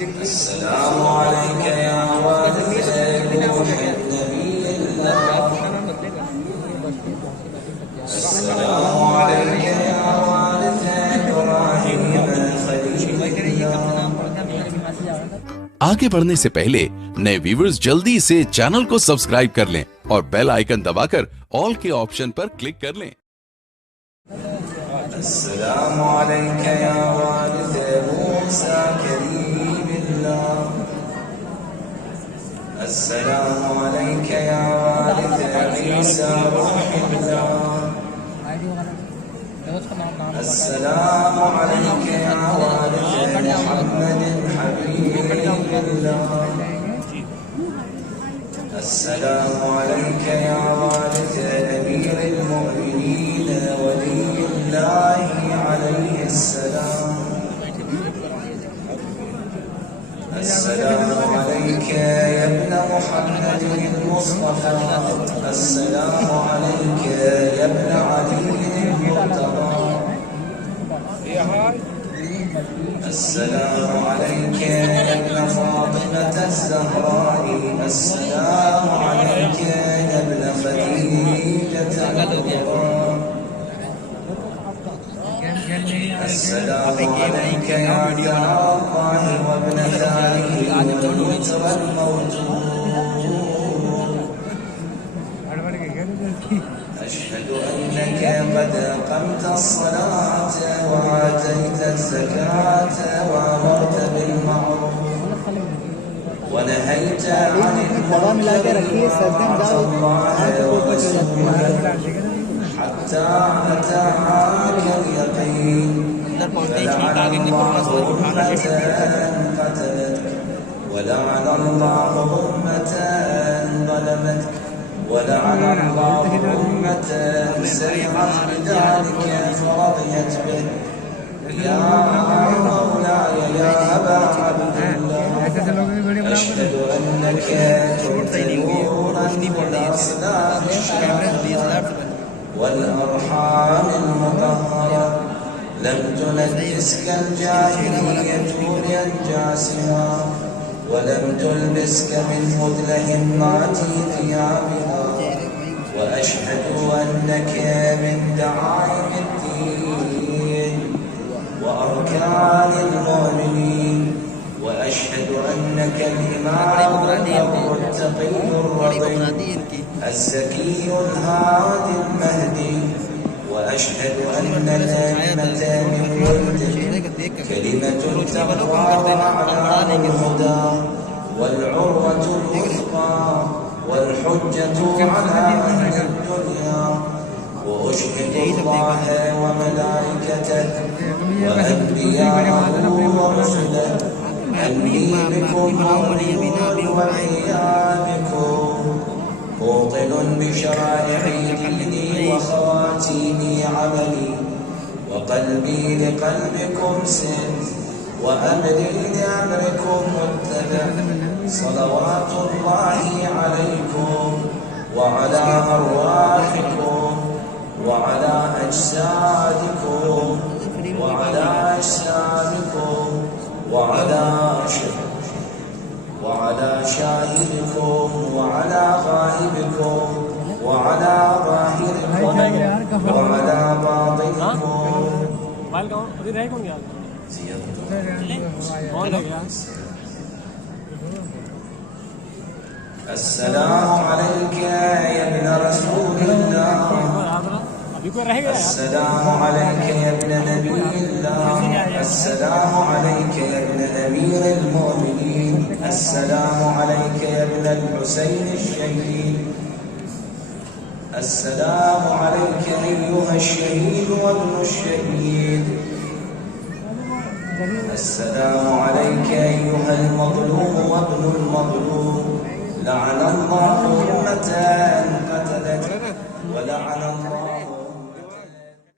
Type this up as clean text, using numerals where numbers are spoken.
السلام عليك يا والد روح النبي الله السلام عليك يا والد إبراهيم خليل الله। आगे बढ़ने से पहले नए व्यूवर्स जल्दी से चैनल को सब्सक्राइब कर लें और बेल आइकन दबाकर ऑल के ऑप्शन पर क्लिक कर लें। السلام عليك يا والد موسى كريم الله السلام عليك يا والد عيسى روح الله السلام عليك يا والد محمد حبيب الله السلام عليك يا والد أمير المؤمنين ولي الله عليه السلام السلام عليك يا ابن محمد المصطفى السلام عليك يا ابن علي المرتضى السلام عليك يا ابن فاطمة الزهراء السلام عليك يا ابن خديجة الكبرى السلام عليك يا دار الله وابن ثانيه والوتر الموجود أشهد أنك قد أقمت الصلاة وآتيت الزكاة وأمرت بالمعروف ونهيت عن المنكر وأطعت الله ورسوله حتى أتاك اليقين فلعن الله أمة قتلتك ولعن الله أمة ظلمتك ولعن الله أمة سمعت بذلك فرضيت به يا مولاي يا أبا عبد الله أشهد أنك كنت نورا في الأصلاب الشريفة والأرحام المطهرة لم تنجسك الجاهلية الجاسمة ولم تلبسك من مدلهمات ثيابها وأشهد أنك من دعائم الدين وأركان المؤمنين وأشهد أنك الإمام التقي الرضي الزكي الهادي المهدي وأشهد أن الأئمة من ولدك كلمة تقوى وأعلام الهدى والعروة الوثقى والحجة على أهل الدنيا وأشهد الله وملائكته وأنبياءه ورسله أني بكم مؤمن وحيانكم موطن بشرائع ديني وخواتيم عملي وقلبي لقلبكم سن وأمري لأمركم متبع صلوات الله عليكم وعلى أرواحكم وعلى أجسادكم وعلى أجسادكم وعلى شاهدكم وعلى غائبكم وعلى ظاهركم وعلى باطنكم السلام عليك يا ابن رسول الله السلام عليك يا ابن نبي الله السلام عليك يا ابن أمير المؤمنين السلام عليك يا ابن الحسين الشهيد السلام عليك أيها الشهيد وابن الشهيد السلام عليك أيها المظلوم وابن المظلوم لعن الله أمة قتلت ولعن الله